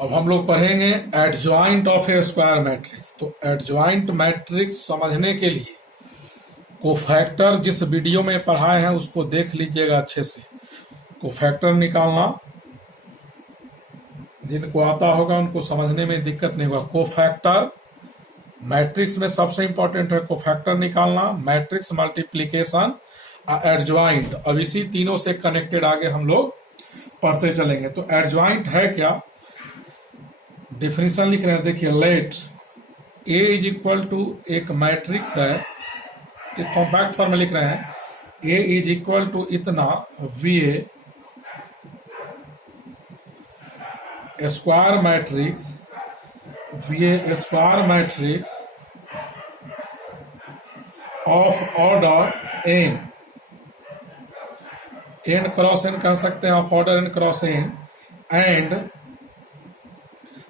अब हम लोग पढ़ेंगे adjoint of A square matrix. तो एडजॉइंट मैट्रिक्स समझने के लिए कोफैक्टर जिस वीडियो में पढ़ाए हैं उसको देख लीजिएगा अच्छे से। कोफैक्टर निकालना जिनको आता होगा उनको समझने में दिक्कत नहीं होगा। कोफैक्टर मैट्रिक्स में सबसे इंपॉर्टेंट है कोफैक्टर निकालना, मैट्रिक्स मल्टीप्लीकेशन, एडजॉइंट। अब इसी तीनों से कनेक्टेड आगे हम लोग पढ़ते चलेंगे। तो एडजॉइंट है क्या, डिफिनेशन लिख रहे हैं, देखिए let A is equal to एक मैट्रिक्स है, एक कॉम्पैक्ट फॉर्म में लिख रहे हैं, ए इज इक्वल टू इतना be a square matrix, be a square matrix of order n, n cross n कह सकते हैं, of order n cross n, and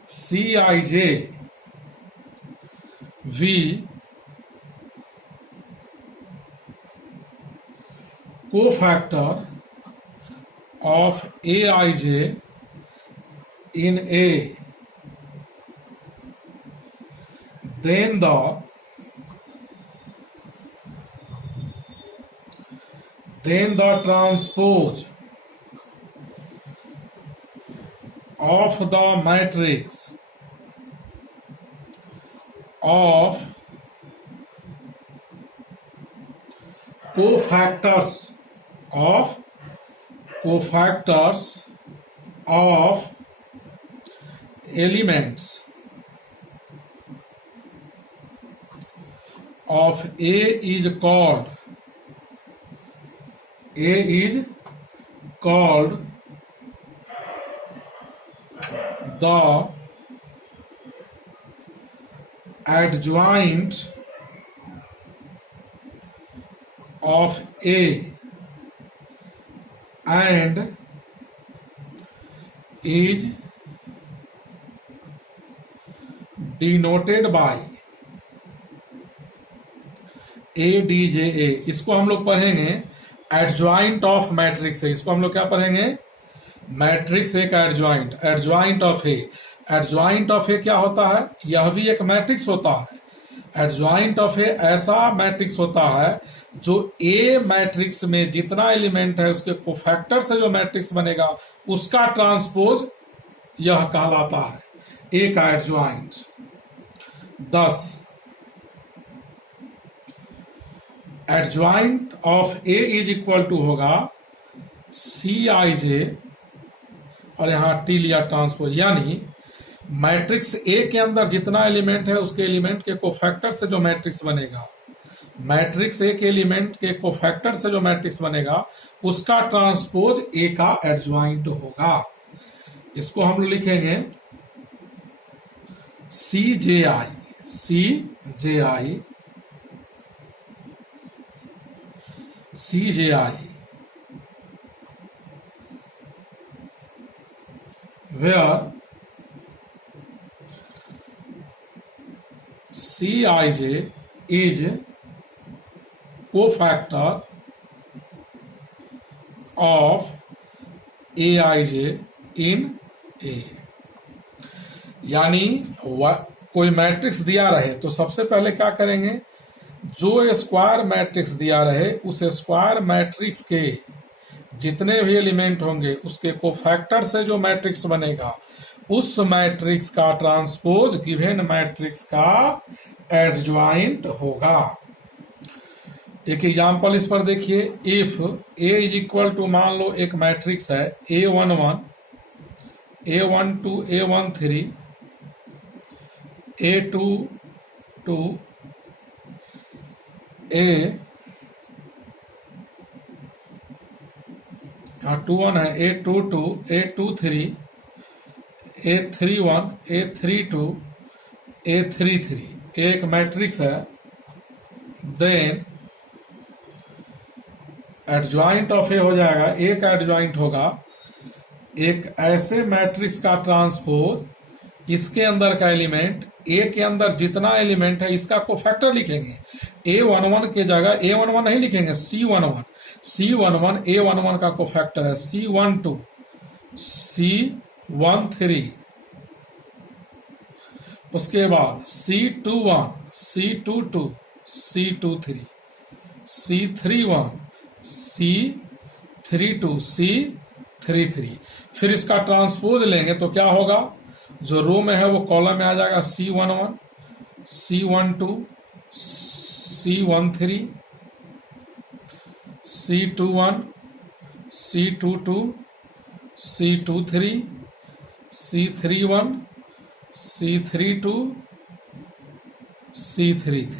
Cij V cofactor of Aij in A, then the transpose of the matrix of cofactors of elements of A is called the adjoint of A and is denoted by ADJA। इसको हम लोग पढ़ेंगे adjoint of matrix है। इसको हम लोग क्या पढ़ेंगे, मैट्रिक्स एक adjoint, adjoint of A. Adjoint of A क्या होता है, यह भी एक मैट्रिक्स होता है। एडजॉइंट ऑफ ए ऐसा मैट्रिक्स होता है जो ए मैट्रिक्स में जितना एलिमेंट है उसके कोफैक्टर से जो मैट्रिक्स बनेगा उसका ट्रांसपोज यह कहलाता है ए का adjoint. 10 adjoint of A is equal to होगा Cij और यहां टी लिया ट्रांसपोज, यानी मैट्रिक्स ए के अंदर जितना एलिमेंट है उसके एलिमेंट के कोफैक्टर से जो मैट्रिक्स बनेगा, मैट्रिक्स ए के एलिमेंट के कोफैक्टर से जो मैट्रिक्स बनेगा उसका ट्रांसपोज ए का एडजॉइंट होगा। इसको हम लोग लिखेंगे Cji where Cij is cofactor of Aij in A। यानी कोई मैट्रिक्स दिया रहे तो सबसे पहले क्या करेंगे, जो स्क्वायर मैट्रिक्स दिया रहे उस स्क्वायर मैट्रिक्स के जितने भी एलिमेंट होंगे उसके कोफैक्टर से जो मैट्रिक्स बनेगा उस मैट्रिक्स का ट्रांसपोज गिवन मैट्रिक्स का एडजॉइंट होगा। एक एग्जांपल इस पर देखिए, if A is equal to, मान लो एक मैट्रिक्स है A11, A12, A13, A22, A21 है, A22, A23, A31, A32, A33 एक मैट्रिक्स है। देन एडजॉइंट ऑफ ए हो जाएगा, ए का एडजॉइंट होगा एक ऐसे मैट्रिक्स का ट्रांसपोज, इसके अंदर का एलिमेंट, ए के अंदर जितना एलिमेंट है इसका कोफैक्टर लिखेंगे। A11 के जगह A11 नहीं लिखेंगे, C11 A11 का कोफैक्टर है C12, C13, उसके बाद C21, C22, C23, C31, C32, C33। फिर इसका ट्रांसपोज लेंगे तो क्या होगा, जो रो में है वो कॉलम में आ जाएगा C11, C12, C13, C21, C22, C23, C31, C32, C33।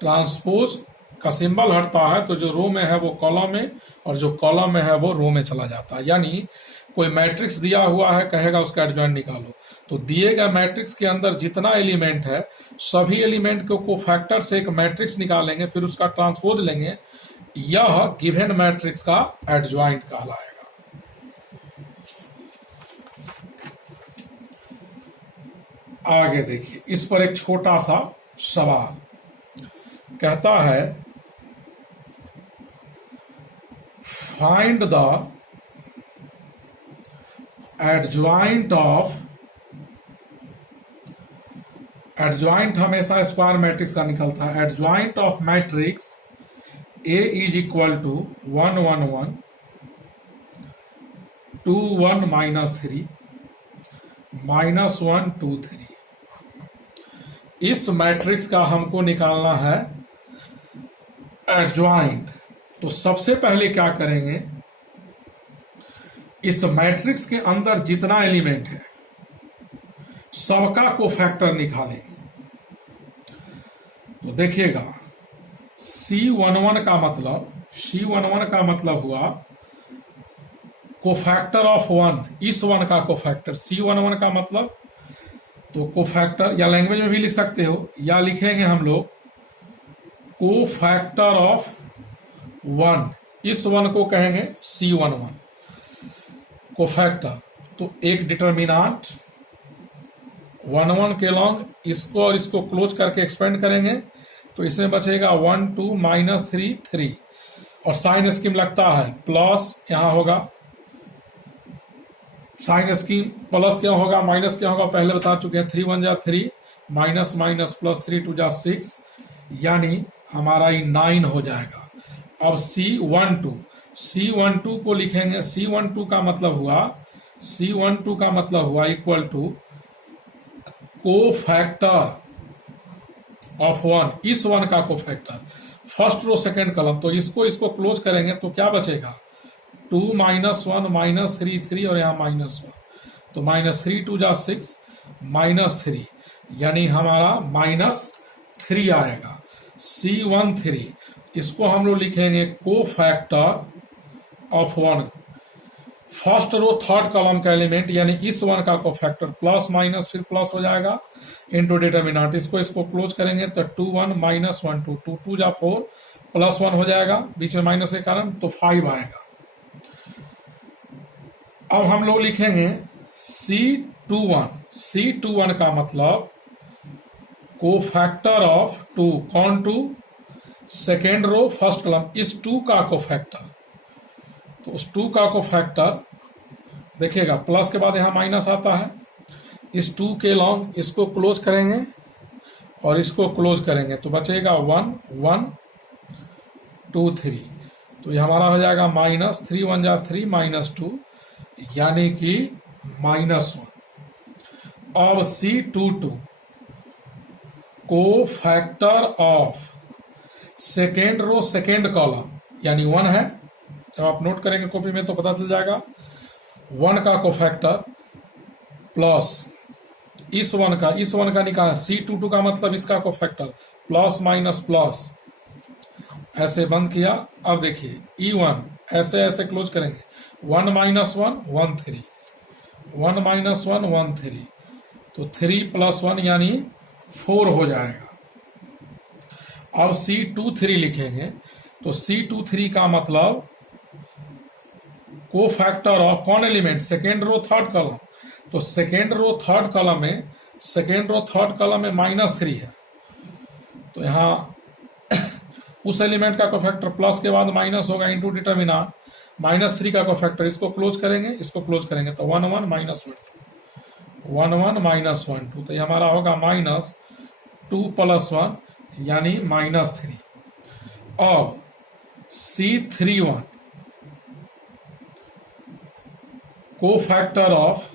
Transpose का सिंबल हटता है तो जो रो में है वो कॉलम में, और जो कॉलम में है वो रो में चला जाता है। यानी कोई मैट्रिक्स दिया हुआ है, कहेगा उसका एडजॉइंट निकालो, तो दिए गए मैट्रिक्स के अंदर जितना एलिमेंट है सभी एलिमेंट को कोफैक्टर से एक मैट्रिक्स निकालेंगे, फिर उसका ट्रांसपोज लेंगे, यह गिवन मैट्रिक्स का एडजॉइंट कहलाएगा। आगे देखिए, इस पर एक छोटा सा सवाल कहता है, find the adjoint of, adjoint हमेशा स्क्वायर मैट्रिक्स का निकलता है, adjoint of matrix A is equal to 1 1 1 2 1 -3 -1 2 3। इस मैट्रिक्स का हमको निकालना है एडजॉइंट। तो सबसे पहले क्या करेंगे, इस मैट्रिक्स के अंदर जितना एलिमेंट है सबका कोफैक्टर निकालेंगे। तो देखिएगा, C11 का मतलब, C11 का मतलब हुआ कोफैक्टर ऑफ 1, इस 1 का कोफैक्टर। C11 का मतलब, तो कोफैक्टर या लैंग्वेज में भी लिख सकते हो, या लिखेंगे हम लोग कोफैक्टर ऑफ 1, इस 1 को कहेंगे C11 कोफैक्टर। तो एक डिटर्मिनांट 1 1 के लॉन्ग, इसको और इसको क्लोज करके एक्सपेंड करेंगे तो इसमें बचेगा 1 2 -3 3, और साइन स्कीम लगता है प्लस, यहां होगा साइन स्कीम प्लस, क्या होगा माइनस, क्या होगा पहले बता चुके हैं, 3 1 जा 3 माइनस माइनस प्लस 3 2 जा 6, यानी हमारा ये 9 हो जाएगा। अब C12, C12 को लिखेंगे, C12 का मतलब हुआ, C12 का मतलब हुआ इक्वल टू कोफैक्टर ऑफ 1, इस 1 का cofactor, first row second column. तो इसको क्लोज करेंगे तो क्या बचेगा, 2 -1 -3 3, और यहाँ -1, तो -3 2 जा 6 -3, यानी हमारा -3 आएगा। C13, इसको हम लोग लिखेंगे cofactor of 1, first row third column का एलिमेंट, यानी इस 1 का कोफैक्टर, प्लस माइनस फिर प्लस हो जाएगा इनटू डिटर्मिनेंट। इसको क्लोज करेंगे तो 2 1 -1 2 2 2 जा 4 प्लस 1 हो जाएगा, बीच में माइनस के कारण, तो 5 आएगा। अब हम लोग लिखेंगे C21, C21 का मतलब कोफैक्टर ऑफ 2, कौन 2, सेकेंड रो फर्स्ट कॉलम, इस 2 का कोफैक्टर। तो उस 2 का कोफैक्टर देखिएगा, प्लस के बाद यहां माइनस आता है, इस 2 के लॉन्ग, इसको क्लोज करेंगे और इसको क्लोज करेंगे तो बचेगा 1 1 2 3, तो ये हमारा हो जाएगा -3 1 जा 3 -2, यानी कि -1। अब C22 cofactor of second row second column, यानी 1 है, जब आप नोट करेंगे कॉपी में तो पता चल जाएगा, 1 का कोफैक्टर प्लस इस 1 का निकाला, C22 का मतलब इसका कोफैक्टर, प्लस माइनस प्लस, ऐसे बंद किया। अब देखिए E1 ऐसे ऐसे क्लोज करेंगे, 1 -1 1 3, 1 -1 1 3, तो 3 + 1 यानी 4 हो जाएगा। अब C23 लिखेंगे तो C23 का मतलब कोफैक्टर ऑफ कौन element, second row third column. तो सेकेंड रो थर्ड कॉलम में -3 है, तो यहाँ उस एलिमेंट का कोफैक्टर प्लस के बाद माइनस होगा इनटू डिटर्मिनेंट, -3 का कोफैक्टर, इसको क्लोज करेंगे तो 1 1 -1 1 1 माइनस 1 2, तो ये हमारा होगा -2 + 1 यानी -3। अब C31 कोफैक्टर ऑफ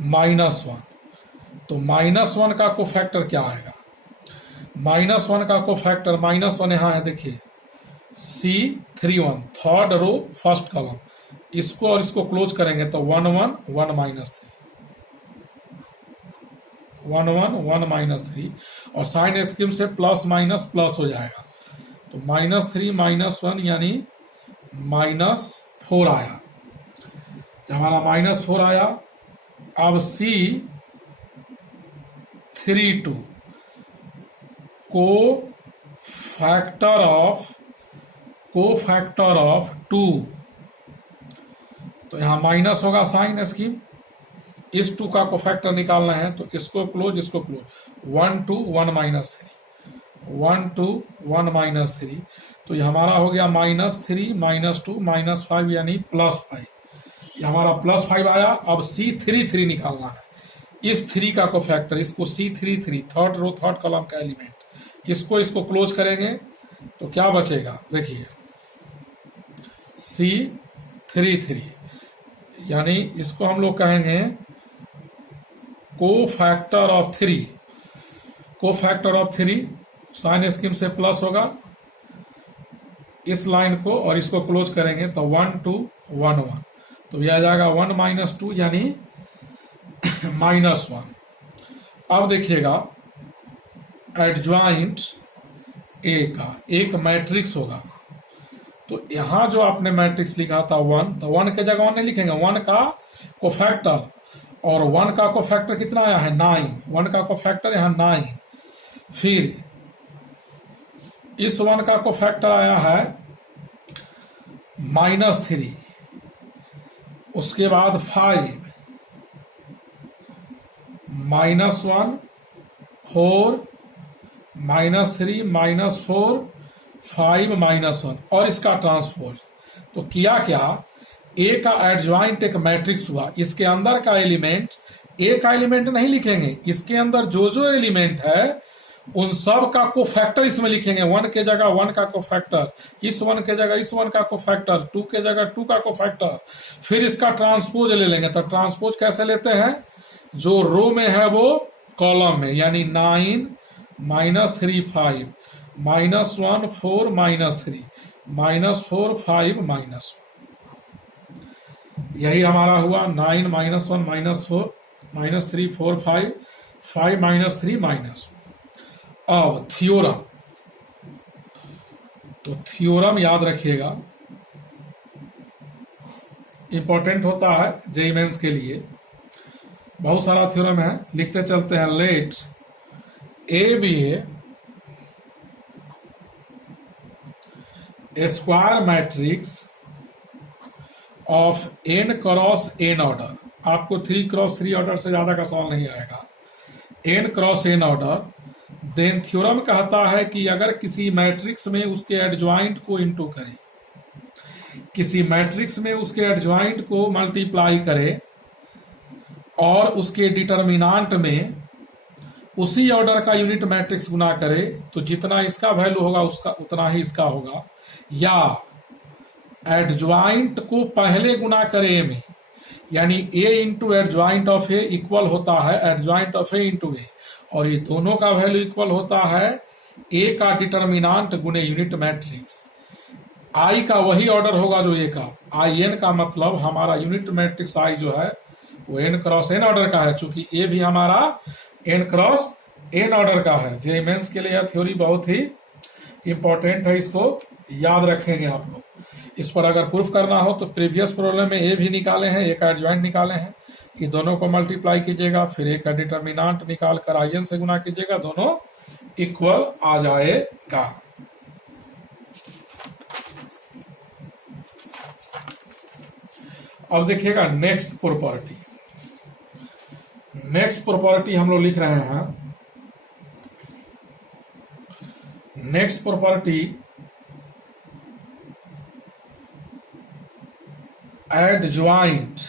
-1, तो -1 का कोफैक्टर क्या आएगा? -1 का कोफैक्टर -1 यहां है, देखिए C31 third row first column, इसको और इसको क्लोज करेंगे तो 1 1 1 -3 1 1 1 -3, और साइन स्कीम से प्लस माइनस प्लस हो जाएगा, तो -3 -1 यानी -4 आया। हमारा -4 आया। अब C32 को फैक्टर ऑफ 2, तो यहां माइनस होगा साइन स्कीम, इस 2 का कोफैक्टर निकालना है तो इसको क्लोज 1 2 1 -3 1 2 1 -3, तो ये हमारा हो गया -3 -2 -5 यानी +5, ये हमारा +5 आया। अब C33 निकालना है, इस 3 का कोफैक्टर, इसको C33 third row third column का एलिमेंट, इसको क्लोज करेंगे तो क्या बचेगा, देखिए C33 यानी इसको हम लोग कहेंगे कोफैक्टर ऑफ 3, साइन स्कीम से प्लस होगा, इस लाइन को और इसको क्लोज करेंगे तो 1 2 1 1, तो यह आ जाएगा 1 -2 यानी -1। अब देखिएगा एडज्वाइंट ए का एक मैट्रिक्स होगा, तो यहां जो आपने मैट्रिक्स लिखा था 1, तो 1 के जगह 1 नहीं लिखेंगे, 1 का कोफैक्टर, और 1 का कोफैक्टर कितना आया है 9, 1 का कोफैक्टर यहां 9, फिर इस 1 का कोफैक्टर आया है -3, उसके बाद 5 -1 4 -3 -4 5 -1 और इसका ट्रांसपोज। तो किया क्या, ए का एडज्वाइंट एक मैट्रिक्स हुआ, इसके अंदर का एलिमेंट, ए का एलिमेंट नहीं लिखेंगे, इसके अंदर जो एलिमेंट है उन सब का कोफैक्टर इसमें लिखेंगे। 1 के जगह 1 का कोफैक्टर, इस 1 के जगह इस 1 का कोफैक्टर, 2 के जगह 2 का कोफैक्टर, फिर इसका ट्रांसपोज ले लेंगे। तो ट्रांसपोज कैसे लेते हैं, जो रो में है वो कॉलम में, यानी 9 -3 5 -1 4 -3 -4 5 -1, यही हमारा हुआ 9 -1 -4 -3 4 5 5 -3 -1। अब थ्योरम, तो थ्योरम याद रखिएगा, इंपॉर्टेंट होता है जेईई मेंस के लिए, बहुत सारा थ्योरम है, लिखते चलते हैं। Let A be a square matrix of n cross n order, आपको 3 क्रॉस 3 ऑर्डर से ज्यादा का सवाल नहीं आएगा, n cross n order. Then theorem कहता है कि अगर किसी मैट्रिक्स में उसके एडज्वाइंट को इनटू करे, किसी मैट्रिक्स में उसके एडज्वाइंट को मल्टीप्लाई करे और उसके डिटर्मिनांट में उसी ऑर्डर का यूनिट मैट्रिक्स गुना करे, तो जितना इसका वैल्यू होगा उसका उतना ही इसका होगा, या एडज्वाइंट को पहले गुना करे ए में, यानी A into adjoint of A equal होता है adjoint of A into A, और ये दोनों का वैल्यू इक्वल होता है ए का डिटर्मिनांट गुने यूनिट मैट्रिक्स। आई का वही ऑर्डर होगा जो ए का, आई एन का मतलब हमारा यूनिट मैट्रिक्स आई जो है वो n क्रॉस n ऑर्डर का है, चूंकि ए भी हमारा n क्रॉस n ऑर्डर का है। जेईई मेंस के लिए यह थ्योरी बहुत ही इंपॉर्टेंट है, इसको याद रखेंगे आप लोग। इस पर अगर प्रूफ करना हो तो प्रीवियस प्रॉब्लम में ए भी निकाले हैं, ए का एडज्वाइंट निकाले हैं, कि दोनों को मल्टीप्लाई कीजिएगा, फिर ए का डिटर्मिनांट निकाल कर आई एन से गुना कीजिएगा, दोनों इक्वल आ जाएगा। अब देखिएगा नेक्स्ट प्रॉपर्टी, नेक्स्ट प्रॉपर्टी हम लोग लिख रहे हैं। नेक्स्ट प्रॉपर्टी एडज्वाइंट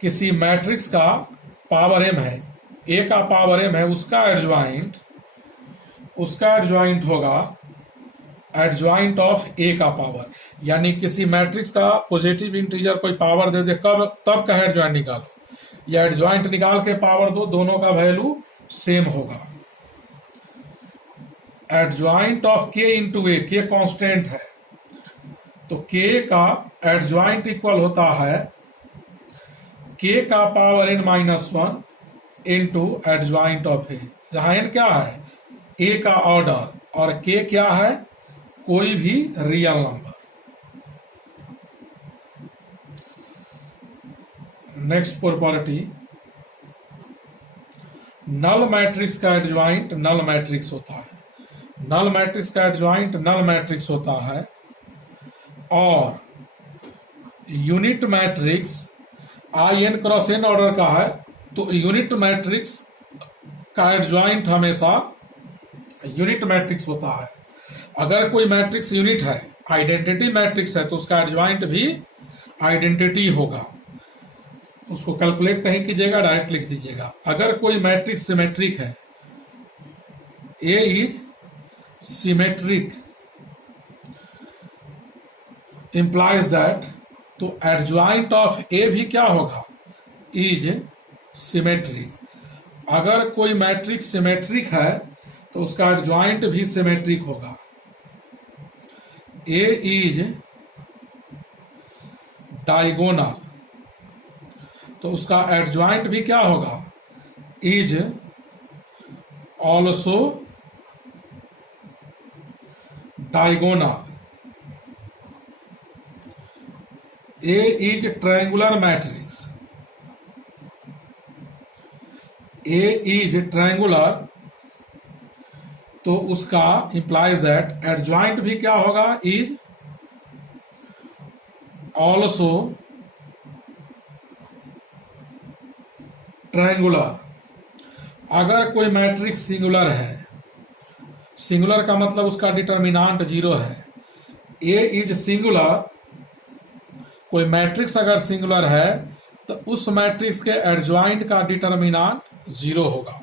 किसी मैट्रिक्स का पावर m है, a का पावर m है, उसका एडज्वाइंट होगा एडज्वाइंट ऑफ a का पावर। यानी किसी मैट्रिक्स का पॉजिटिव इंटीजर कोई पावर दे दे तब का एडज्वाइंट निकालो, या एडज्वाइंट निकाल के पावर दो, दोनों का वैल्यू सेम होगा। एडज्वाइंट ऑफ k इंटू ए, के कांस्टेंट है तो k का एडज्वाइंट इक्वल होता है k का power n minus one into adjoint of A, जहां n क्या है a का ऑर्डर और k क्या है कोई भी real number. Next property, null matrix का एडज्वाइंट नल मैट्रिक्स होता है, नल मैट्रिक्स का एडज्वाइंट नल मैट्रिक्स होता है, और unit matrix I n cross n order का है तो यूनिट मैट्रिक्स का एडज्वाइंट हमेशा यूनिट मैट्रिक्स होता है। अगर कोई मैट्रिक्स यूनिट है, आइडेंटिटी मैट्रिक्स है, तो उसका एडज्वाइंट भी आइडेंटिटी होगा। उसको कैलकुलेट नहीं कीजिएगा, डायरेक्ट लिख दीजिएगा। अगर कोई मैट्रिक्स सिमेट्रिक है, ए इज सिमेट्रिक इंप्लाइज दैट, तो एडज्वाइंट ऑफ ए भी क्या होगा इज सिमेट्रिक। अगर कोई मैट्रिक्स सिमेट्रिक है तो उसका एडज्वाइंट भी सिमेट्रिक होगा। ए इज डायगोनल तो उसका एडज्वाइंट भी क्या होगा is also diagonal. A is triangular matrix, A is triangular तो उसका इंप्लाइज दैट एडज्वाइंट भी क्या होगा इज ऑल्सो ट्रायंगुलर। अगर कोई मैट्रिक्स सिंगुलर है, सिंगुलर का मतलब उसका डिटर्मिनांट जीरो है, ए इज सिंगुलर, कोई मैट्रिक्स अगर सिंगुलर है तो उस मैट्रिक्स के एडज्वाइंट का डिटर्मिनांट जीरो होगा।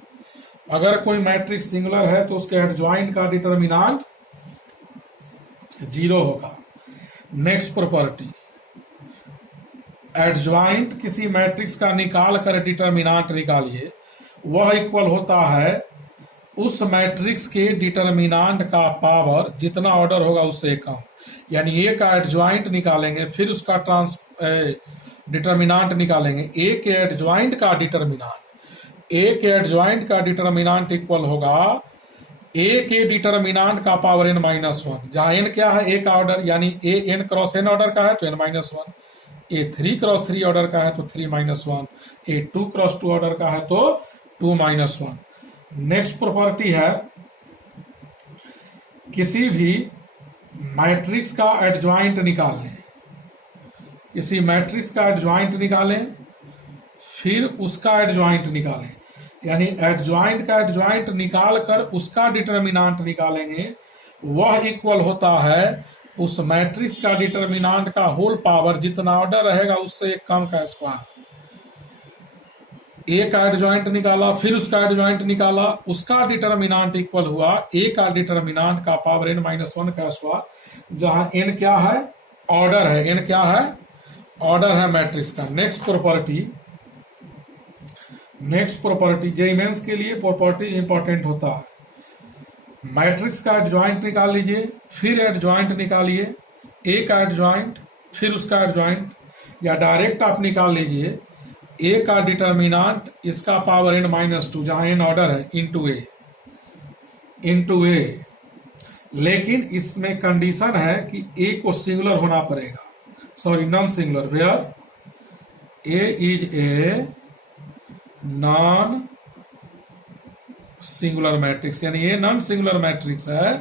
अगर कोई मैट्रिक्स सिंगुलर है तो उसके एडज्वाइंट का डिटर्मिनांट जीरो होगा। नेक्स्ट प्रॉपर्टी, एडज्वाइंट किसी मैट्रिक्स का निकाल कर डिटर्मिनांट निकालिए, वह इक्वल होता है उस मैट्रिक्स के डिटर्मिनांट का पावर जितना ऑर्डर होगा उससे कम। यानी ए का एडज्वाइंट निकालेंगे, फिर उसका डिटर्मिनांट निकालेंगे, ए के एडज्वाइंट का डिटर्मिनांट, ए के एडज्वाइंट का डिटर्मिनांट इक्वल होगा ए के डिटर्मिनांट का पावर n माइनस वन, जहां n क्या है ए का ऑर्डर, यानी ए n क्रॉस n ऑर्डर का है तो n माइनस वन, ए 3 क्रॉस 3 ऑर्डर का है तो 3 माइनस वन, ए 2 क्रॉस 2 ऑर्डर का है तो 2 माइनस वन। नेक्स्ट प्रॉपर्टी है, किसी भी मैट्रिक्स का एडज्वाइंट निकाल लें, किसी मैट्रिक्स का एडज्वाइंट निकालें फिर उसका एडज्वाइंट निकालें, यानी एडज्वाइंट का एडज्वाइंट निकाल कर उसका डिटर्मिनांट निकालेंगे, वह इक्वल होता है उस मैट्रिक्स का डिटर्मिनांट का होल पावर जितना ऑर्डर रहेगा उससे एक कम का स्क्वायर। ए का एडज्वाइंट निकाला, फिर उसका एडज्वाइंट निकाला, उसका डिटर्मिनांट इक्वल हुआ ए का डिटर्मिनांट का पावर n माइनस वन का स्क्वायर, जहां n क्या है ऑर्डर है, n क्या है ऑर्डर है मैट्रिक्स का। नेक्स्ट प्रॉपर्टी जेइमेंस के लिए प्रॉपर्टी इंपॉर्टेंट होता है। मैट्रिक्स का एडज्वाइंट निकाल लीजिए, फिर एडज्वाइंट निकालिए, ए का एडज्वाइंट फिर उसका एडज्वाइंट, या डायरेक्ट आप निकाल लीजिए ए का डिटर्मिनांट इसका पावर n माइनस टू, जहां n ऑर्डर है, इंटू ए। लेकिन इसमें कंडीशन है कि ए को सिंगुलर होना पड़ेगा, sorry non singular, where A is a non singular matrix, यानी ये नॉन सिंगुलर मैट्रिक्स है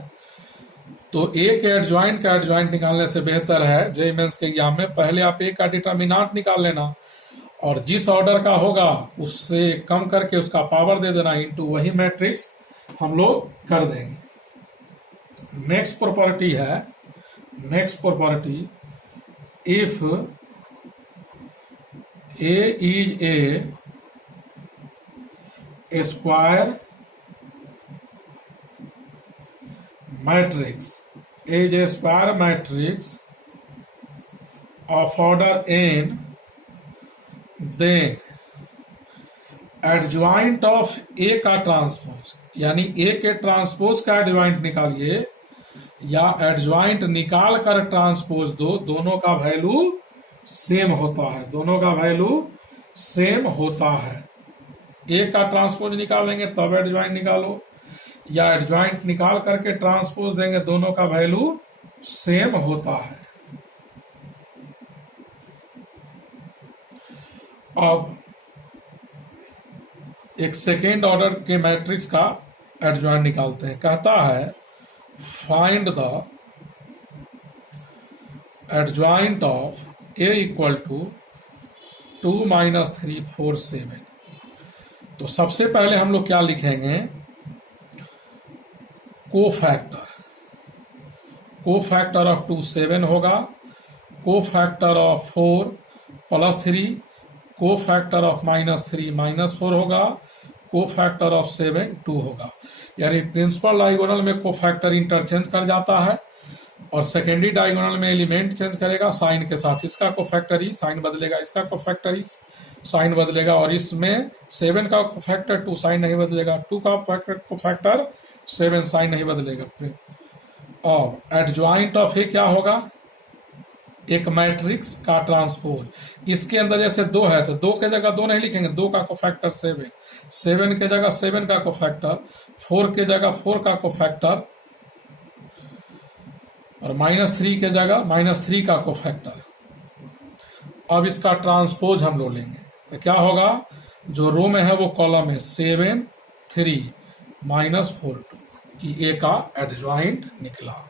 तो ए के एडज्वाइंट का एडज्वाइंट निकालने से बेहतर है जेईई मेंस के एग्जाम में पहले आप ए का डिटर्मिनांट निकाल लेना और जिस ऑर्डर का होगा उससे कम करके उसका पावर दे देना इनटू वही मैट्रिक्स हम लोग कर देंगे। नेक्स्ट प्रॉपर्टी है, next property if A is a square matrix, A is a square matrix of order n, then adjoint of A का ट्रांसपोज, यानी ए के ट्रांसपोज का एडजॉइंट निकालिए या एडजॉइंट निकाल कर ट्रांसपोज दो, दोनों का वैल्यू सेम होता है, दोनों का वैल्यू सेम होता है। ए का ट्रांसपोज निकालेंगे तब एडजॉइंट निकालो, या एडजॉइंट निकाल करके ट्रांसपोज देंगे, दोनों का वैल्यू सेम होता है। अब एक सेकेंड ऑर्डर के मैट्रिक्स का एडजॉइंट निकालते हैं। कहता है find the adjoint of A equal to 2 - 3 4 7। तो सबसे पहले हम लोग क्या लिखेंगे, कोफैक्टर ऑफ 2 7 होगा, कोफैक्टर ऑफ 4 +3, कोफैक्टर ऑफ -3 -4 होगा, कोफैक्टर ऑफ 7 2 होगा। यानी प्रिंसिपल डायगोनल में कोफैक्टर इंटरचेंज कर जाता है और सेकेंडरी डायगोनल में एलिमेंट चेंज करेगा साइन के साथ, इसका कोफैक्टर ही साइन बदलेगा, इसका कोफैक्टर ही साइन बदलेगा, और इसमें 7 का कोफैक्टर 2 साइन नहीं बदलेगा, 2 का कोफैक्टर 7 साइन नहीं बदलेगा। और एडजॉइंट ऑफ ए क्या होगा, एक मैट्रिक्स का ट्रांसपोज। इसके अंदर जैसे 2 है तो 2 के जगह 2 नहीं लिखेंगे, 2 का कोफैक्टर 7, 7 के जगह 7 का कोफैक्टर, 4 के जगह 4 का कोफैक्टर, और -3 के जगह -3 का कोफैक्टर। अब इसका ट्रांसपोज हम लोग लेंगे तो क्या होगा, जो रो में है वो कॉलम में 7 3 -4 2, ए का एडजॉइंट निकला।